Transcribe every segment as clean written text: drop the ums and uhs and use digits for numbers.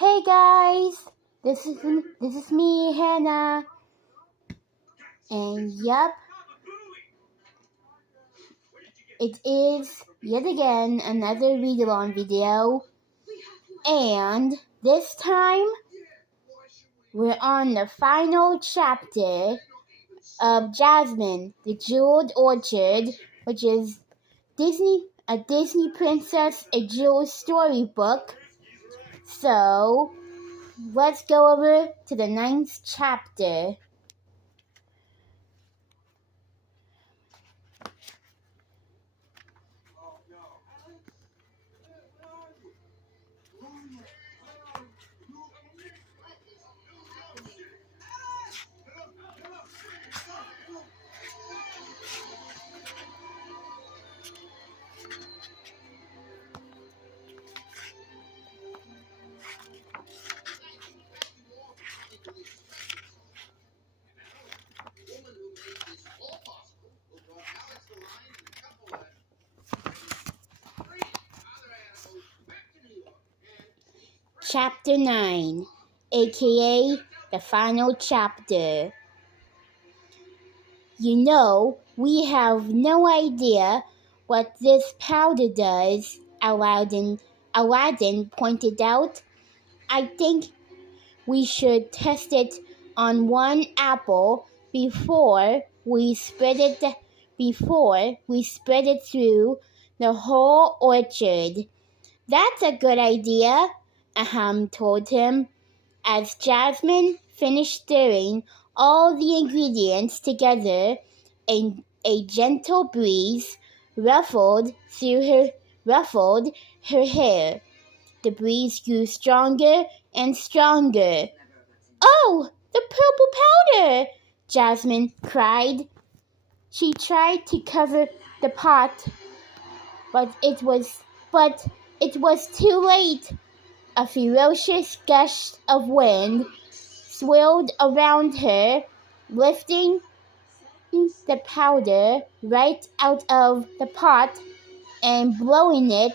Hey guys, this is me, Hannah, and yep, it is yet again another read-along video, and this time we're on the final chapter of Jasmine, the Jeweled Orchard, which is a Disney Princess a Jewel storybook. So let's go over to the 9th chapter. Chapter 9, aka the final chapter. You know, we have no idea what this powder does, Aladdin pointed out. I think we should test it on one apple before we spread it through the whole orchard. That's a good idea, Aham told him, as Jasmine finished stirring all the ingredients together. A gentle breeze ruffled her hair. The breeze grew stronger and stronger. "Oh, the purple powder!" Jasmine cried. She tried to cover the pot, but it was too late. A ferocious gust of wind swirled around her, lifting the powder right out of the pot and blowing it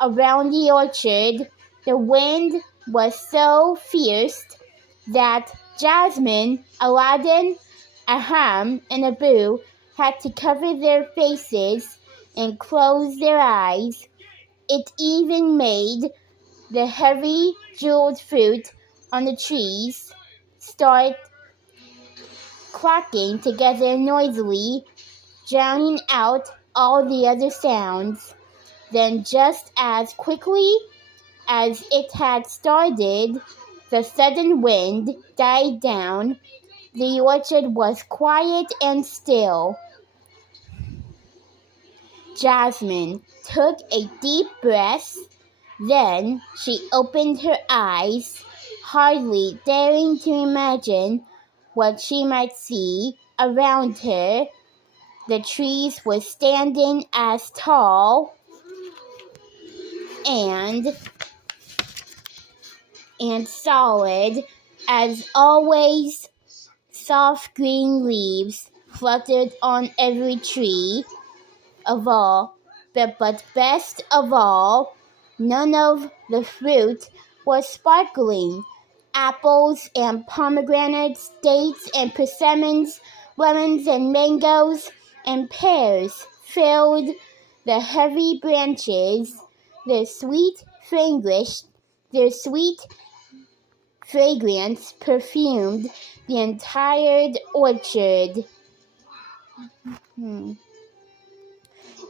around the orchard. The wind was so fierce that Jasmine, Aladdin, Aham, and Abu had to cover their faces and close their eyes. It even made the heavy jeweled fruit on the trees start clacking together noisily, drowning out all the other sounds. Then, just as quickly as it had started, the sudden wind died down. The orchard was quiet and still. Jasmine took a deep breath. Then she opened her eyes, hardly daring to imagine what she might see around her. The trees were standing as tall and solid as always. Soft green leaves fluttered on every tree. But best of all, none of the fruit was sparkling. Apples and pomegranates, dates and persimmons, lemons and mangoes, and pears filled the heavy branches. Their sweet fragrance perfumed the entire orchard.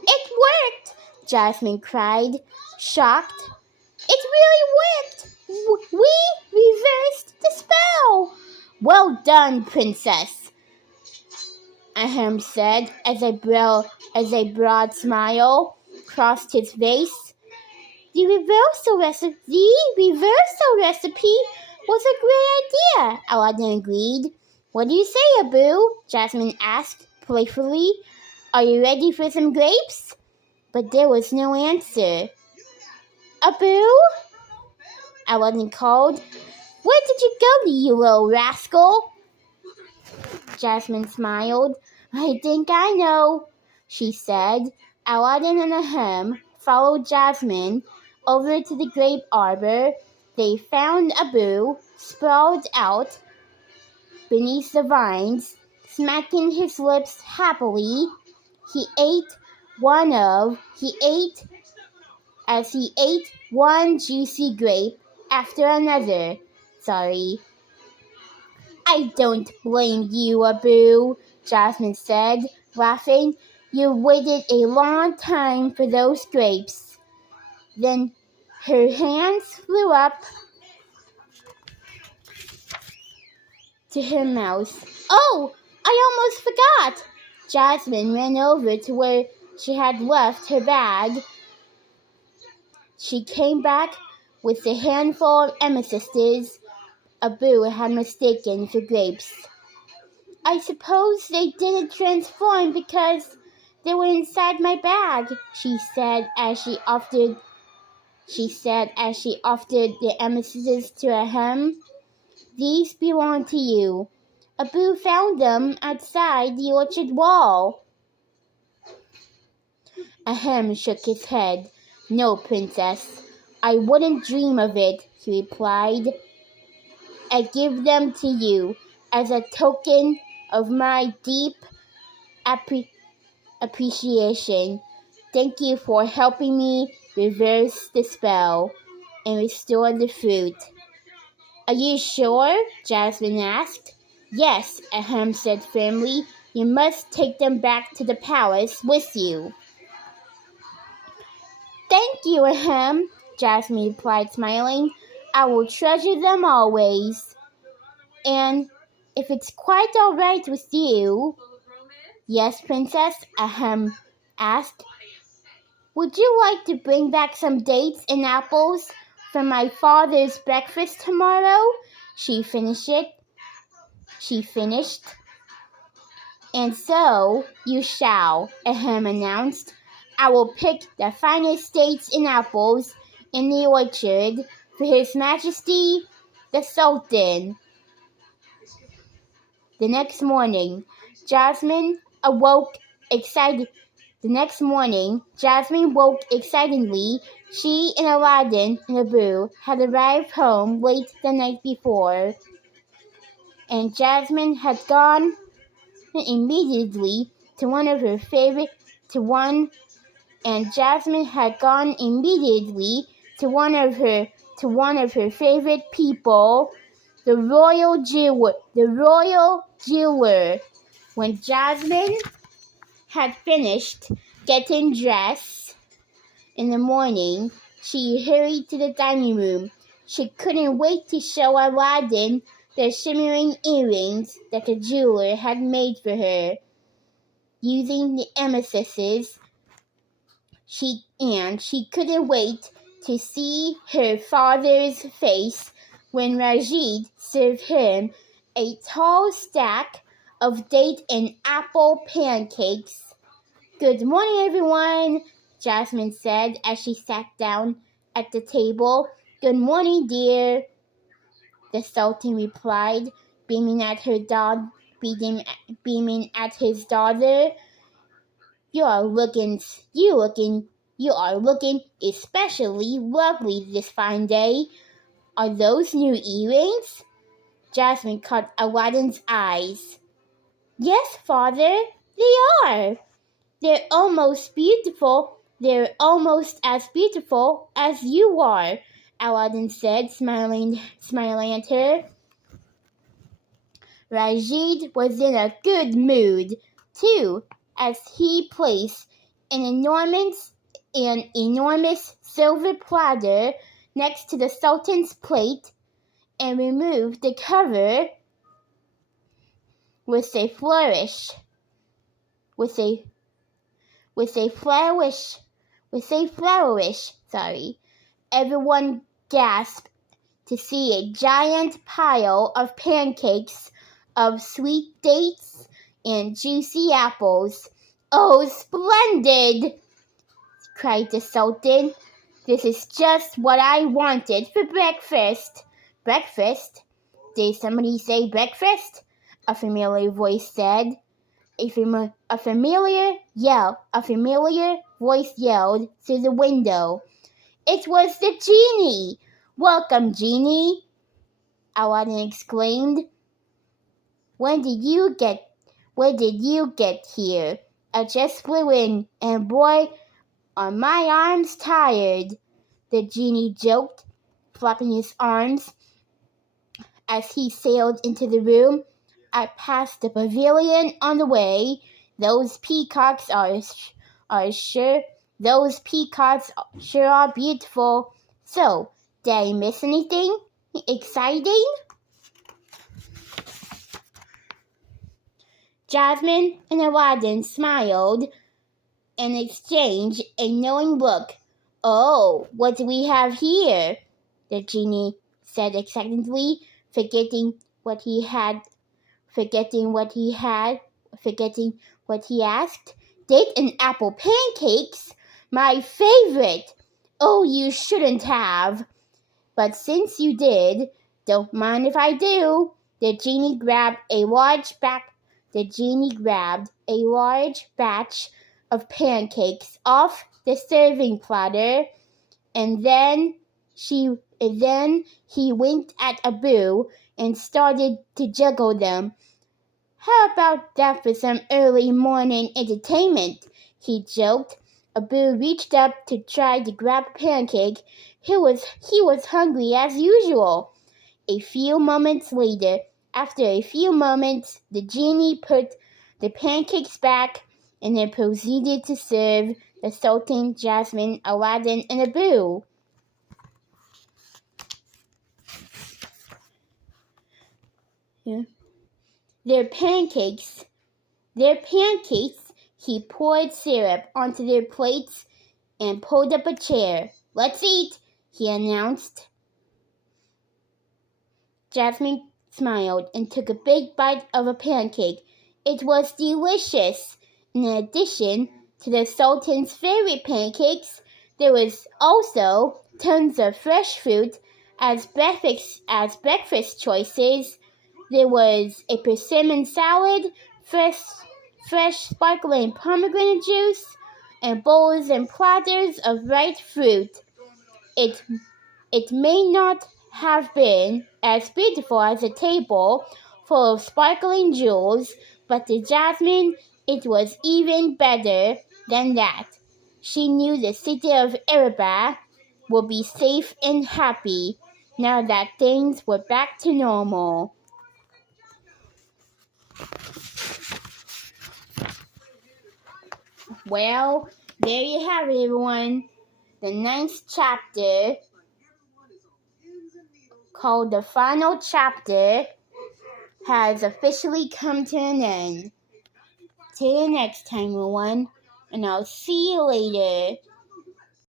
"It worked!" Jasmine cried, shocked. "It really worked! We reversed the spell!" "Well done, Princess," Aham said as a broad smile crossed his face. The reversal recipe was a great idea," Aladdin agreed. "What do you say, Abu?" Jasmine asked playfully. "Are you ready for some grapes?" But there was no answer. "Abu?" Aladdin called. "Where did you go, you little rascal?" Jasmine smiled. "I think I know," she said. Aladdin and Aham followed Jasmine over to the grape arbor. They found Abu sprawled out beneath the vines, smacking his lips happily. He ate as he ate one juicy grape after another. Sorry. I don't blame you, Abu, Jasmine said, laughing. You waited a long time for those grapes. Then her hands flew up to her mouth. Oh, I almost forgot! Jasmine ran over to where she had left her bag. She came back with a handful of amethysts Abu had mistaken for grapes. I suppose they didn't transform because they were inside my bag, she said as she offered the amethysts to Ahem. These belong to you. Abu found them outside the orchard wall. Ahem shook his head. No, princess, I wouldn't dream of it, he replied. I give them to you as a token of my deep appreciation. Thank you for helping me reverse the spell and restore the fruit. Are you sure? Jasmine asked. Yes, Ahem said firmly. You must take them back to the palace with you. Thank you, Ahem, Jasmine replied, smiling. I will treasure them always. And if it's quite all right with you... Yes, princess, Ahem asked. Would you like to bring back some dates and apples for my father's breakfast tomorrow? She finished. And so you shall, Ahem announced. I will pick the finest dates and apples in the orchard for His Majesty the Sultan. The next morning, Jasmine woke excitedly. She and Aladdin and Abu had arrived home late the night before, and Jasmine had gone immediately to one of her favorite people, the royal jeweler. When Jasmine had finished getting dressed in the morning, she hurried to the dining room. She couldn't wait to show Aladdin the shimmering earrings that the jeweler had made for her, using the amethysts. She couldn't wait to see her father's face when Rashid served him a tall stack of date and apple pancakes. Good morning, everyone, Jasmine said as she sat down at the table. Good morning, dear, the Sultan replied, beaming at his daughter. You are looking especially lovely this fine day. Are those new earrings? Jasmine caught Aladdin's eyes. Yes, father, they are. They're almost as beautiful as you are, Aladdin said, smiling at her. Rashid was in a good mood, too, as he placed an enormous silver platter next to the Sultan's plate and removed the cover with a flourish. Everyone gasped to see a giant pile of pancakes of sweet dates and juicy apples. Oh, splendid! Cried the Sultan. This is just what I wanted for breakfast. Breakfast? Did somebody say breakfast? A familiar voice said. A familiar voice yelled through the window. It was the genie. Welcome, genie, Aladdin exclaimed. When did you get here? I just flew in, and boy, are my arms tired, the genie joked, flapping his arms as he sailed into the room. I passed the pavilion on the way. Those peacocks sure are beautiful. So, did I miss anything exciting? Jasmine and Aladdin smiled and exchanged a knowing look. Oh, what do we have here? The genie said excitedly, forgetting what he asked. Date and apple pancakes? My favorite! Oh, you shouldn't have. But since you did, don't mind if I do. The genie grabbed a large batch of pancakes off the serving platter, and then he winked at Abu and started to juggle them. How about that for some early morning entertainment? He joked. Abu reached up to try to grab a pancake. He was hungry as usual. After a few moments, the genie put the pancakes back and then proceeded to serve the Sultan, Jasmine, Aladdin, and Abu. Their pancakes, he poured syrup onto their plates and pulled up a chair. Let's eat, he announced. Jasmine smiled and took a big bite of a pancake. It was delicious. In addition to the Sultan's favorite pancakes, there was also tons of fresh fruit as breakfast choices. There was a persimmon salad, fresh sparkling pomegranate juice, and bowls and platters of ripe fruit. It may not have been as beautiful as a table full of sparkling jewels, but to Jasmine it was even better than that. She knew the city of Araba would be safe and happy now that things were back to normal. Well, there you have it, everyone. The 9th chapter, called The Final Chapter, has officially come to an end. Till the next time, everyone, and I'll see you later.